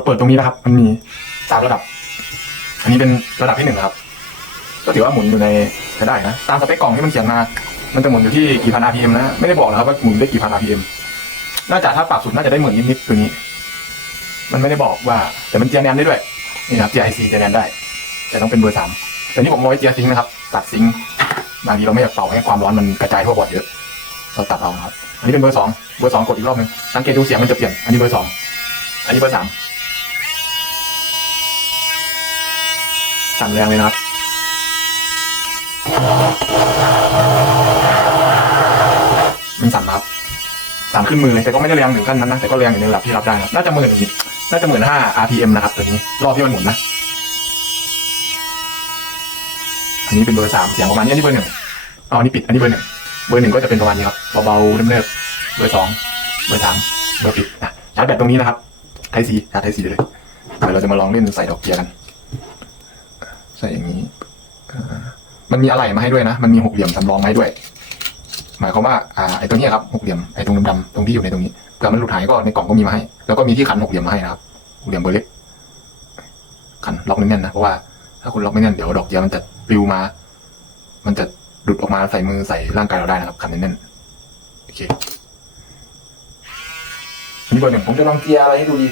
ดเปิดตรงนี้นะครับ มันมีสามระดับ อันนี้เป็นระดับที่หนึ่งครับ ก็ถือว่าหมุนอยู่ในใช้ได้นะ ตามสเปคกล่องที่มันเขียนมา มันจะหมุนอยู่ที่กี่พัน RPM นะ ไม่ได้บอกนะครับว่าหมุนได้กี่พัน RPM น่าจะถ้าปรับสุดน่าจะได้หมื่นนิดๆตัวนี้ มันไม่ได้บอกว่า แต่มันเจียแนนได้ด้วย นี่นะครับ GIC เจียแนนได้ แต่ต้องเป็นเบอร์สามแต่นี่ผมเอาไว้เจียซิงนะครับ ตัดซิงบางทีเราไม่อยากเป่าให้ความร้อนมันกระจายทั่วบอร์ดเยอะ เราตัดเอาครับ อันนี้เป็นเบอร์สองเบอร์สองกดอีกรอบหนึงสังเกตดูเสียงมันจะเปลี่ยน อันนี้เบอร์สองอันนี้เบอร์สาม สั่นแรงเลยนะครับมันสั่นครับสั่นขึ้นมือเลยแต่ก็ไม่ได้แรงถึงขั้นนั้นนะแต่ก็แรงอยู่ในระดับที่รับได้นะน่าจะหมื่นน่าจะหมื่นห้า RPM นะครับตัวนี้ รอบที่มันหมุนนะอันนี้เป็นเบอร์สามเสียงประมาณนี้อันนี้เบอร์หนึ่งอ๋ออันนี้ปิดอันนี้เบอร์หนึ่งเบอร์หนึ่งก็จะเป็นประมาณนี้ครับเบาๆเนิบๆเบอร์สองเบอร์สามเบอร์ปิดอะชาร์จแบตตรงนี้นะครับไทซีชาร์จไทซีเลยเดี๋ยวเราจะมาลองเล่นใส่ดอกเกียร์กัน ใส่อย่างนี้มันมีอะไรมาให้ด้วยนะ มันมีหกเหลี่ยมสำรองมาให้ด้วย หมายความว่าอ่าไอ้ตัวนี้ครับหกเหลี่ยมไอ้ตรงดำๆตรงที่อยู่ในตรงนี้เผื่อมันหลุดหายก็ในกล่องก็มีมาให้ แล้วก็มีที่ขันหกเหลี่ยมมาให้นะครับหกเหลี่ยมเบอร์เล็กขันล็อกแน่นๆนะเพราะว่าถ้าคุณล็อกไม่แน่นเดี๋ยวดอกเกียร์มันจะปลิวมา มันจะหลุดออกมาใส่มือใส่ร่างกายเราได้นะครับขันแน่นๆโอเคอันนี้เบอร์หนึ่งผมจะลองเกียร์อะไรให้ดูดี